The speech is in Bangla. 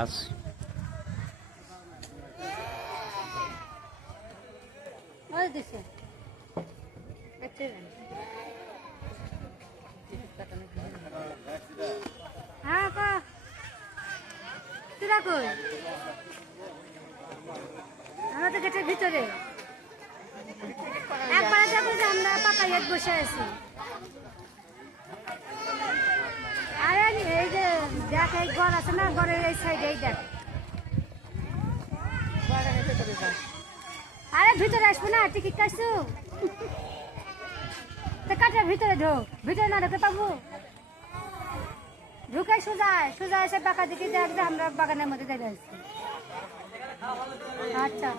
আচ্ছা হ্যাঁ তোরা কই আমরা তো গেটের ভিতরে একবার দেখো যে আমরা পাকা ইয়াদ বসে আছি। আরে এই যে দেখ এই ঘর আছে না, ঘরের এই সাইডে এই দেখ। আরে ভিতরে আসবো না, টিকিট কাটছু কাটার ভিতরে ঢোক, ভিতরে না ঢোকে পাবো। ঢুকে সোজা এসে বাঁকা দিকে দেখ যে আমরা বাগানের মধ্যে দেখে আসছি। আচ্ছা